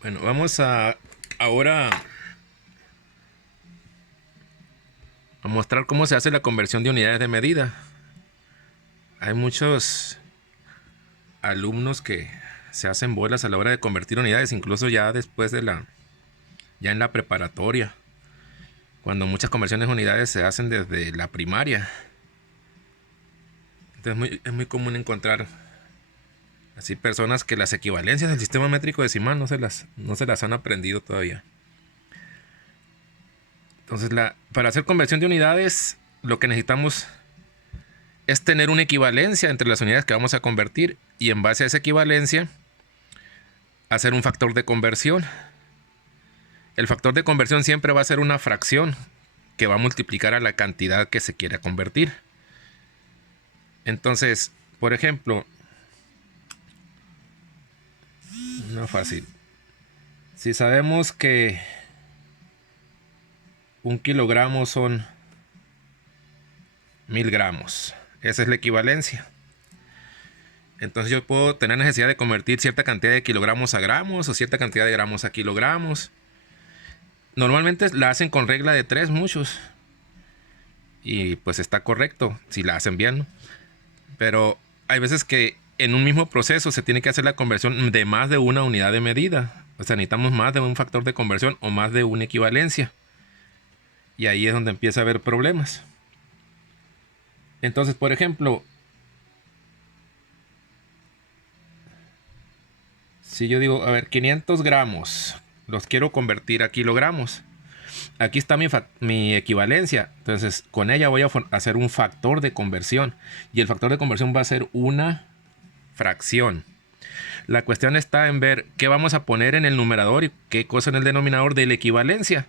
Bueno, vamos a ahora a mostrar cómo se hace la conversión de unidades de medida. Hay muchos alumnos que se hacen bolas a la hora de convertir unidades, incluso ya después de ya en la preparatoria, cuando muchas conversiones de unidades se hacen desde la primaria. Entonces es muy común encontrar así personas que las equivalencias del sistema métrico decimal no se las han aprendido todavía. Entonces, para hacer conversión de unidades, lo que necesitamos es tener una equivalencia entre las unidades que vamos a convertir y en base a esa equivalencia hacer un factor de conversión. El factor de conversión siempre va a ser una fracción que va a multiplicar a la cantidad que se quiera convertir. Entonces, por ejemplo, no fácil. Si sabemos que 1 kilogramo son 1000 gramos, esa es la equivalencia. Entonces yo puedo tener necesidad de convertir cierta cantidad de kilogramos a gramos o cierta cantidad de gramos a kilogramos. Normalmente la hacen con regla de 3 muchos. Y pues está correcto si la hacen bien, ¿no? Pero hay veces que en un mismo proceso se tiene que hacer la conversión de más de una unidad de medida. O sea, necesitamos más de un factor de conversión o más de una equivalencia. Y ahí es donde empieza a haber problemas. Entonces, por ejemplo, si yo digo, a ver, 500 gramos, los quiero convertir a kilogramos. Aquí está mi equivalencia. Entonces, con ella voy a hacer un factor de conversión. Y el factor de conversión va a ser una fracción. La cuestión está en ver qué vamos a poner en el numerador y qué cosa en el denominador de la equivalencia.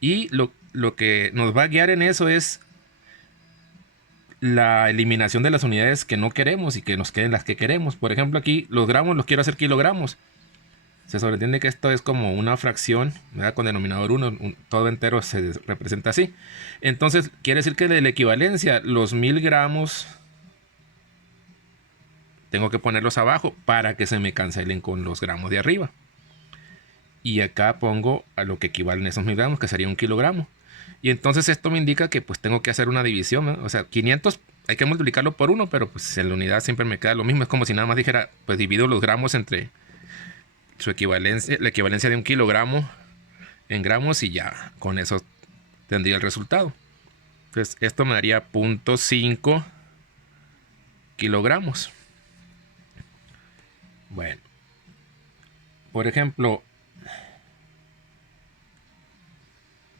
Y lo que nos va a guiar en eso es la eliminación de las unidades que no queremos y que nos queden las que queremos. Por ejemplo, aquí los gramos los quiero hacer kilogramos. Se sobreentiende que esto es como una fracción, ¿verdad? Con denominador 1, todo entero se representa así. Entonces, quiere decir que de la equivalencia, los 1000 gramos tengo que ponerlos abajo para que se me cancelen con los gramos de arriba. Y acá pongo a lo que equivalen esos 1000 gramos, que sería 1 kilogramo. Y entonces esto me indica que pues tengo que hacer una división, ¿no? O sea, 500 hay que multiplicarlo por 1, pero pues en la unidad siempre me queda lo mismo. Es como si nada más dijera, pues divido los gramos entre su equivalencia, la equivalencia de 1 kilogramo en gramos y ya con eso tendría el resultado. Entonces esto me daría 0.5 kilogramos. Bueno, por ejemplo,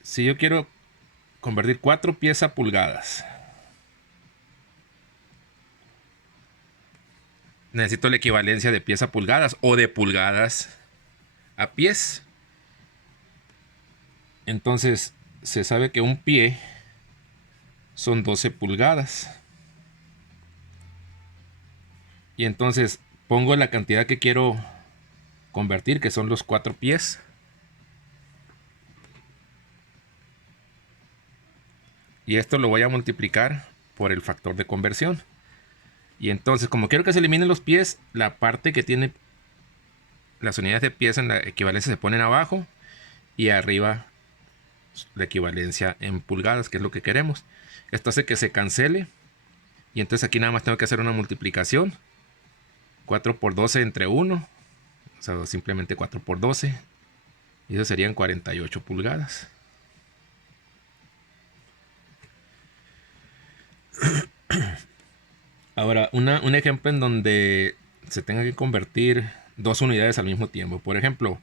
si yo quiero convertir 4 pies a pulgadas, necesito la equivalencia de pies a pulgadas o de pulgadas a pies. Entonces se sabe que un pie son 12 pulgadas. Y entonces pongo la cantidad que quiero convertir, que son los 4 pies. Y esto lo voy a multiplicar por el factor de conversión. Y entonces, como quiero que se eliminen los pies, la parte que tiene las unidades de pies en la equivalencia se ponen abajo y arriba la equivalencia en pulgadas, que es lo que queremos. Esto hace que se cancele. Y entonces aquí nada más tengo que hacer una multiplicación. 4 por 12 entre 1. O sea, simplemente 4 por 12. Y eso serían 48 pulgadas. Ahora, un ejemplo en donde se tenga que convertir 2 unidades al mismo tiempo. Por ejemplo,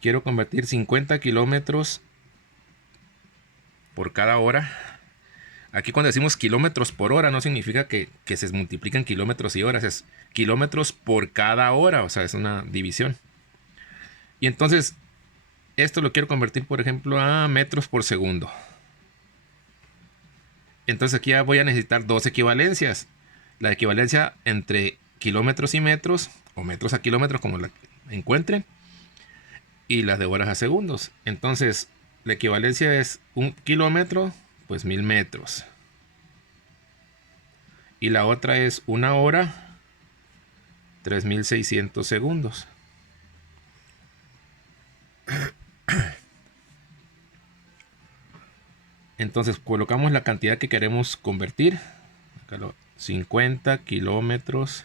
quiero convertir 50 kilómetros por cada hora. Aquí cuando decimos kilómetros por hora no significa que se multipliquen kilómetros y horas. Es kilómetros por cada hora. O sea, es una división. Y entonces, esto lo quiero convertir, por ejemplo, a metros por segundo. Entonces aquí ya voy a necesitar dos equivalencias. La equivalencia entre kilómetros y metros, o metros a kilómetros, como la encuentren, y las de horas a segundos. Entonces, la equivalencia es 1 kilómetro, pues 1000 metros. Y la otra es 1 hora, 3600 segundos. Entonces colocamos la cantidad que queremos convertir. 50 kilómetros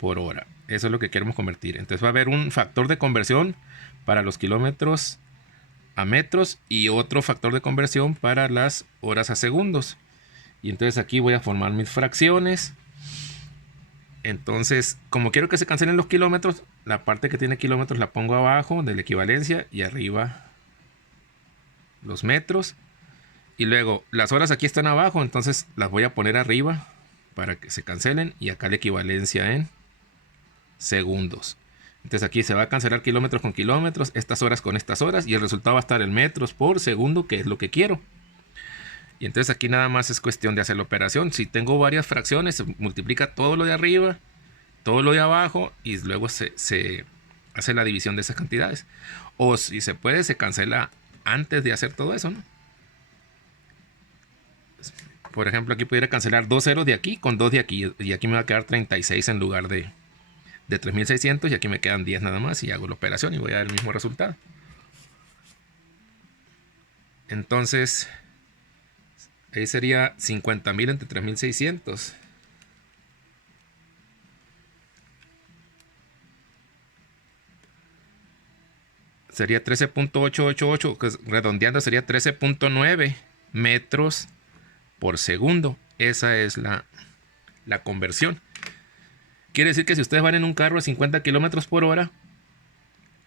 por hora. Eso es lo que queremos convertir. Entonces va a haber un factor de conversión para los kilómetros a metros y otro factor de conversión para las horas a segundos. Y entonces aquí voy a formar mis fracciones. Entonces, como quiero que se cancelen los kilómetros, la parte que tiene kilómetros la pongo abajo de la equivalencia y arriba los metros. Y luego las horas aquí están abajo, entonces las voy a poner arriba para que se cancelen. Y acá la equivalencia en segundos. Entonces aquí se va a cancelar kilómetros con kilómetros, estas horas con estas horas, y el resultado va a estar en metros por segundo, que es lo que quiero. Y entonces aquí nada más es cuestión de hacer la operación. Si tengo varias fracciones, se multiplica todo lo de arriba, todo lo de abajo, y luego se hace la división de esas cantidades. O si se puede, se cancela antes de hacer todo eso, ¿no? Por ejemplo, aquí pudiera cancelar 2 ceros de aquí con 2 de aquí, y aquí me va a quedar 36 en lugar de 3600, y aquí me quedan 10 nada más, y hago la operación y voy a dar el mismo resultado. Entonces ahí sería 50.000 entre 3600. Sería 13.888, que redondeando sería 13.9 metros por segundo. Esa es la conversión. Quiere decir que si ustedes van en un carro a 50 kilómetros por hora,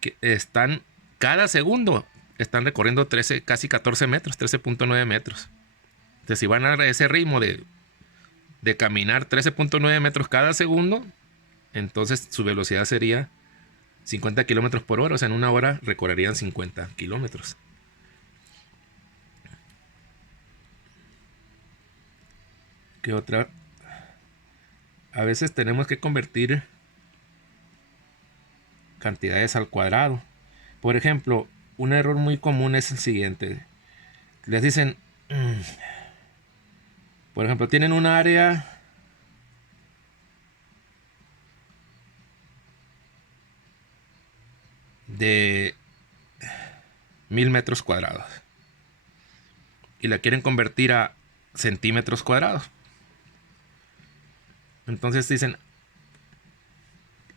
que están cada segundo están recorriendo casi 14 metros, 13.9 metros. Entonces, si van a ese ritmo de caminar 13.9 metros cada segundo, entonces su velocidad sería 50 kilómetros por hora. O sea, en una hora recorrerían 50 kilómetros. ¿Qué otra? A veces tenemos que convertir cantidades al cuadrado. Por ejemplo, un error muy común es el siguiente. Les dicen, por ejemplo, tienen un área de 1000 metros cuadrados y la quieren convertir a centímetros cuadrados. Entonces dicen,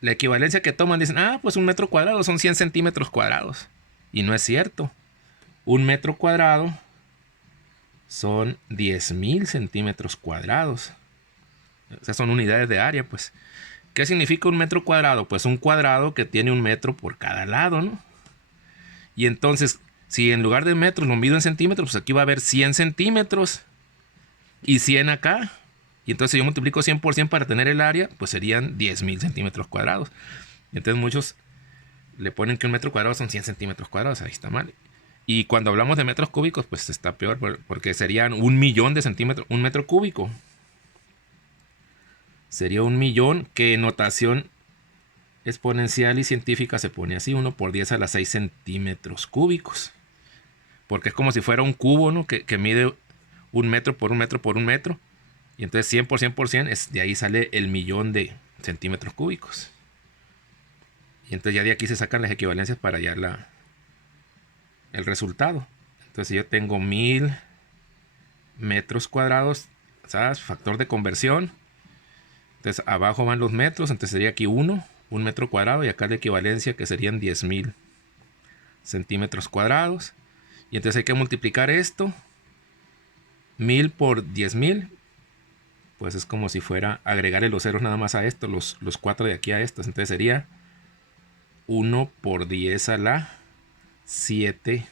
la equivalencia que toman, dicen, pues un metro cuadrado son 100 centímetros cuadrados. Y no es cierto. Un metro cuadrado son 10.000 centímetros cuadrados. O sea, son unidades de área, pues. ¿Qué significa un metro cuadrado? Pues un cuadrado que tiene un metro por cada lado, ¿no? Y entonces, si en lugar de metros lo mido en centímetros, pues aquí va a haber 100 centímetros y 100 acá. Y entonces si yo multiplico 100 por 100 para tener el área, pues serían 10.000 centímetros cuadrados. Entonces muchos le ponen que un metro cuadrado son 100 centímetros cuadrados. Ahí está mal. Y cuando hablamos de metros cúbicos, pues está peor, porque serían 1.000.000 de centímetros. Un metro cúbico sería 1.000.000, que en notación exponencial y científica se pone así, 1 por 10 a la 6 centímetros cúbicos. Porque es como si fuera un cubo, ¿no? Que mide 1 metro por 1 metro por 1 metro. Y entonces 100 por 100 por 100, de ahí sale el 1.000.000 de centímetros cúbicos. Y entonces ya de aquí se sacan las equivalencias para hallar el resultado. Entonces si yo tengo 1000 metros cuadrados, ¿sabes? Factor de conversión. Entonces abajo van los metros, entonces sería aquí 1 metro cuadrado, y acá la equivalencia, que serían 10.000 centímetros cuadrados. Y entonces hay que multiplicar esto, 1000 por 10.000. Pues es como si fuera agregarle los ceros nada más a esto, los 4 de aquí a estos. Entonces sería 1 por 10 a la 7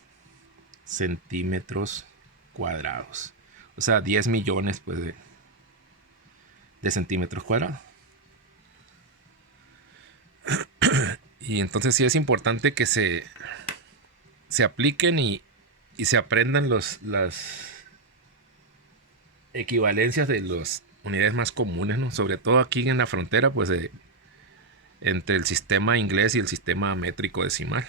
centímetros cuadrados. O sea, 10 millones pues, de centímetros cuadrados. Y entonces sí es importante que se apliquen y se aprendan las equivalencias de las unidades más comunes, ¿no? Sobre todo aquí en la frontera, pues entre el sistema inglés y el sistema métrico decimal.